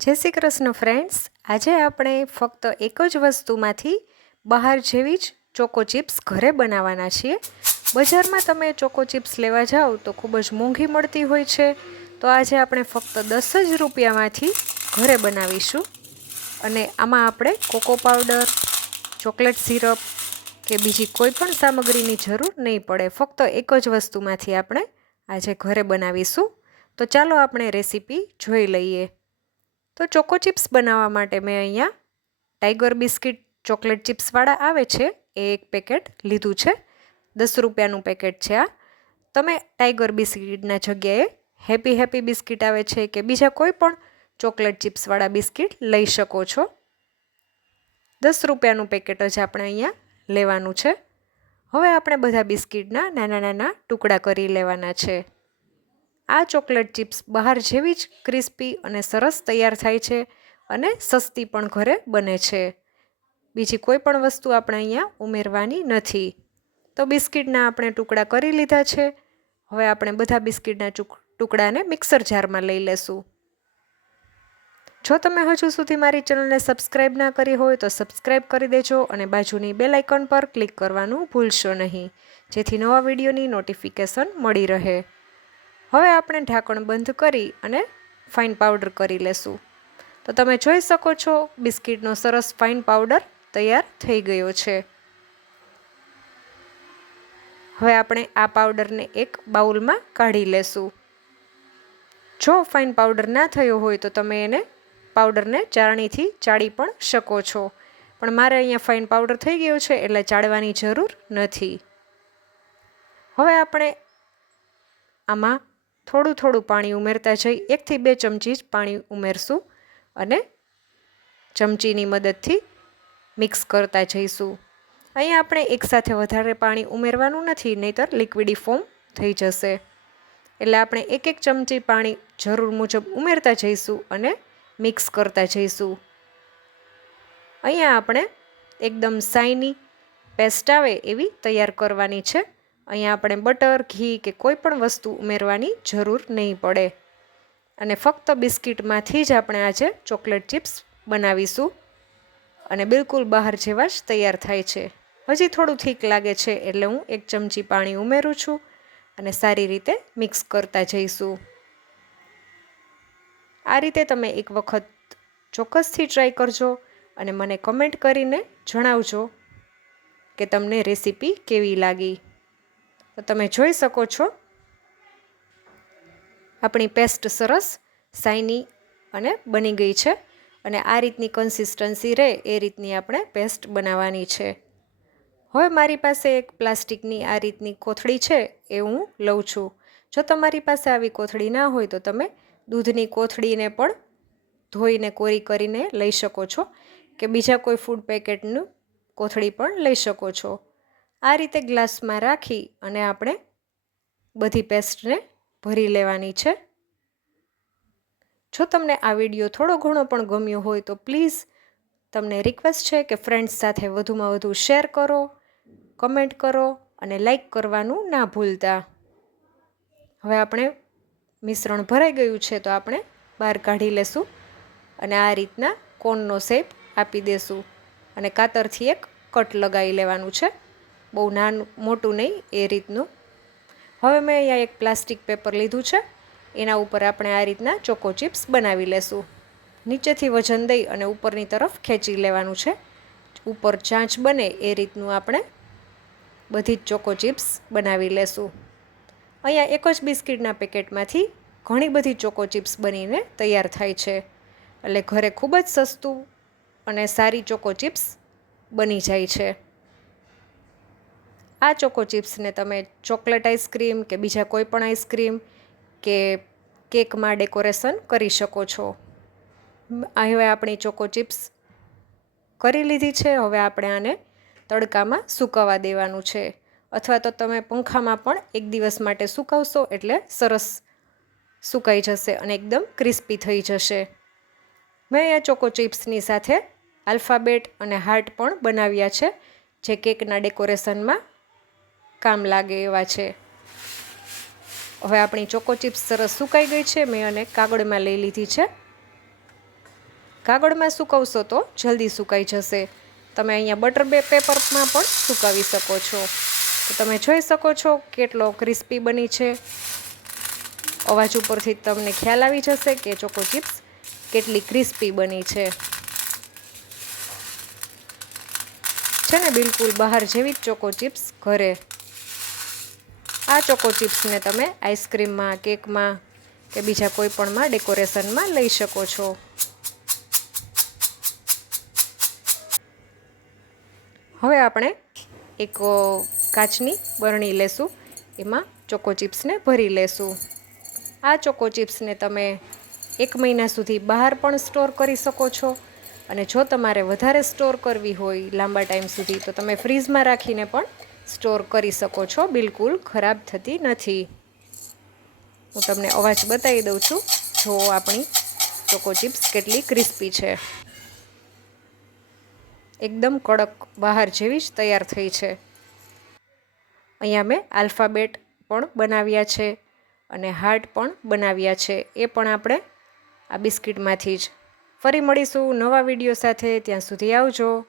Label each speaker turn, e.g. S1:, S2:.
S1: જય શ્રી કૃષ્ણ ફ્રેન્ડ્સ આજે આપણે ફક્ત એક જ વસ્તુમાંથી બહાર જેવી જ ચોકો ચિપ્સ ઘરે બનાવવાના છીએ. બજારમાં તમે ચોકો ચિપ્સ લેવા જાઓ તો ખૂબ જ મોંઘી મળતી હોય છે. તો આજે આપણે ફક્ત દસ જ રૂપિયામાંથી ઘરે બનાવીશું. અને આમાં આપણે કોકો પાવડર, ચોકલેટ સિરપ કે બીજી કોઈ પણ સામગ્રીની જરૂર નહીં પડે. ફક્ત એક જ વસ્તુમાંથી આપણે આજે ઘરે બનાવીશું. તો ચાલો આપણે રેસીપી જોઈ લઈએ. તો ચોકો ચિપ્સ બનાવવા માટે મેં અહીંયા ટાઈગર બિસ્કિટ ચોકલેટ ચિપ્સવાળા આવે છે, એ એક પેકેટ લીધું છે. દસ રૂપિયાનું પેકેટ છે આ. તમે ટાઈગર બિસ્કિટના જગ્યાએ હેપી હેપી બિસ્કિટ આવે છે કે બીજા કોઈ પણ ચોકલેટ ચિપ્સવાળા બિસ્કિટ લઈ શકો છો. દસ રૂપિયાનું પેકેટ જ આપણે અહીંયા લેવાનું છે. હવે આપણે બધા બિસ્કિટના નાના નાના ટુકડા કરી લેવાના છે. આ ચોકલેટ ચિપ્સ બહાર જેવી જ ક્રિસ્પી અને સરસ તૈયાર થાય છે અને સસ્તી પણ ઘરે બને છે. બીજી કોઈ પણ વસ્તુ આપણે અહીંયા ઉમેરવાની નથી. તો બિસ્કિટના આપણે ટુકડા કરી લીધા છે. હવે આપણે બધા બિસ્કિટના ટુકડાને મિક્સર જારમાં લઈ લેશું. જો તમે હજુ સુધી મારી ચેનલને સબસ્ક્રાઈબ ના કરી હોય તો સબસ્ક્રાઈબ કરી દેજો અને બાજુની બેલ આઇકન પર ક્લિક કરવાનું ભૂલશો નહીં. જેથી નવા વિડીયોની નોટિફિકેશન મળી રહે. હવે આપણે ઢાંકણ બંધ કરી અને ફાઇન પાવડર કરી લેશું. તો તમે જોઈ શકો છો, બિસ્કિટનો સરસ ફાઇન પાવડર તૈયાર થઈ ગયો છે. હવે આપણે આ પાવડરને એક બાઉલમાં કાઢી લેશું. જો ફાઇન પાવડર ના થયો હોય તો તમે એને પાવડરને ચાળણીથી ચાળી પણ શકો છો. પણ મારે અહીંયા ફાઇન પાવડર થઈ ગયો છે એટલે ચાળવાની જરૂર નથી. હવે આપણે આમાં થોડું થોડું પાણી ઉમેરતા જઈ, એકથી બે ચમચી જ પાણી ઉમેરશું અને ચમચીની મદદથી મિક્સ કરતા જઈશું. અહીંયા આપણે એકસાથે વધારે પાણી ઉમેરવાનું નથી, નહીંતર લિક્વિડી ફોર્મ થઈ જશે. એટલે આપણે એક એક ચમચી પાણી જરૂર મુજબ ઉમેરતા જઈશું અને મિક્સ કરતા જઈશું. અહીંયા આપણે એકદમ સાઈની પેસ્ટ આવે એવી તૈયાર કરવાની છે. અહીંયા આપણે બટર, ઘી કે કોઈ પણ વસ્તુ ઉમેરવાની જરૂર નહીં પડે. અને ફક્ત બિસ્કિટમાંથી જ આપણે આજે ચોકલેટ ચિપ્સ બનાવીશું. અને બિલકુલ બહાર જેવા જ તૈયાર થાય છે. હજી થોડું થીક લાગે છે એટલે હું એક ચમચી પાણી ઉમેરું છું અને સારી રીતે મિક્સ કરતા જઈશું. આ રીતે તમે એક વખત ચોક્કસથી ટ્રાય કરજો અને મને કમેન્ટ કરીને જણાવજો કે તમને રેસીપી કેવી લાગી. તો તમે જોઈ શકો છો આપણી પેસ્ટ સરસ સાઈની અને બની ગઈ છે અને આ રીતની કન્સિસ્ટન્સી રહે એ રીતની આપણે પેસ્ટ બનાવવાની છે. હવે મારી પાસે એક પ્લાસ્ટિકની આ રીતની કોથળી છે એ હું લઉં છું. જો તમારી પાસે આવી કોથળી ના હોય તો તમે દૂધની કોથળીને પણ ધોઈને કોરી કરીને લઈ શકો છો કે બીજા કોઈ ફૂડ પેકેટનું કોથળી પણ લઈ શકો છો. આ રીતે ગ્લાસમાં રાખી અને આપણે બધી પેસ્ટને ભરી લેવાની છે. જો તમને આ વીડિયો થોડો ઘણો પણ ગમ્યો હોય તો પ્લીઝ તમને રિક્વેસ્ટ છે કે ફ્રેન્ડ્સ સાથે વધુમાં વધુ શેર કરો, કમેન્ટ કરો અને લાઈક કરવાનું ના ભૂલતા. હવે આપણે મિશ્રણ ભરાઈ ગયું છે તો આપણે બહાર કાઢી લેશું અને આ રીતના કોનનો શેપ આપી દેશું અને કાતરથી એક કટ લગાવી લેવાનું છે. બહુ નાનું, મોટું નહીં એ રીતનું. હવે મેં અહીંયા એક પ્લાસ્ટિક પેપર લીધું છે. એના ઉપર આપણે આ રીતના ચોકો ચિપ્સ બનાવી લેશું. નીચેથી વજન દઈ અને ઉપરની તરફ ખેંચી લેવાનું છે. ઉપર ચાંચ બને એ રીતનું આપણે બધી જ ચોકો ચિપ્સ બનાવી લેશું. અહીંયા એક જ બિસ્કિટના પેકેટમાંથી ઘણી બધી ચોકો ચિપ્સ બનીને તૈયાર થાય છે. એટલે ઘરે ખૂબ જ સસ્તું અને સારી ચોકો ચિપ્સ બની જાય છે. આ ચોકો ચિપ્સને તમે ચોકલેટ આઈસ્ક્રીમ કે બીજા કોઈ પણ આઈસ્ક્રીમ કે કેકમાં ડેકોરેશન કરી શકો છો. હવે આપણી ચોકો ચિપ્સ કરી લીધી છે. હવે આપણે આને તડકામાં સૂકવવા દેવાનું છે. અથવા તો તમે પંખામાં પણ એક દિવસ માટે સૂકવશો એટલે સરસ સુકાઈ જશે અને એકદમ ક્રિસ્પી થઈ જશે. મેં અહીંયા ચોકો ચિપ્સની સાથે આલ્ફાબેટ અને હાર્ટ પણ બનાવ્યા છે, જે કેકના ડેકોરેશનમાં કામ લાગે એવા છે. હવે આપણી ચોકો ચિપ્સ સરસ સુકાઈ ગઈ છે. મેં અને કાગળમાં લઈ લીધી છે. કાગળમાં સુકવશો તો જલ્દી સુકાઈ જશે. તમે અહીંયા બટર બે પેપરમાં પણ સુકાવી શકો છો. તો તમે જોઈ શકો છો કેટલો ક્રિસ્પી બની છે. અવાજ ઉપરથી તમને ખ્યાલ આવી જશે કે ચોકો ચિપ્સ કેટલી ક્રિસ્પી બની છે. છે ને બિલકુલ બહાર જેવી જ ચોકો ચિપ્સ ઘરે. આ ચોકો ચિપ્સને તમે આઈસ્ક્રીમમાં, કેકમાં કે બીજા કોઈ પણમાં ડેકોરેશનમાં લઈ શકો છો. હવે આપણે એક કાચની બરણી લેશું. એમાં ચોકો ચિપ્સને ભરી લેશું. આ ચોકો ચિપ્સને તમે એક મહિના સુધી બહાર પણ સ્ટોર કરી શકો છો. અને જો તમારે વધારે સ્ટોર કરવી હોય લાંબા ટાઈમ સુધી, તો તમે ફ્રીઝમાં રાખીને પણ સ્ટોર કરી શકો છો. બિલકુલ ખરાબ થતી નથી. હું તમને અવાજ બતાવી દઉં છું. જો આપણી ચોકો ચિપ્સ કેટલી ક્રિસ્પી છે. એકદમ કડક બહાર જેવી જ તૈયાર થઈ છે. અહીંયા મેં આલ્ફાબેટ પણ બનાવ્યા છે અને હાર્ટ પણ બનાવ્યા છે. એ પણ આપણે આ બિસ્કિટમાંથી જ. ફરી મળીશું નવા વીડિયો સાથે. ત્યાં સુધી આવજો.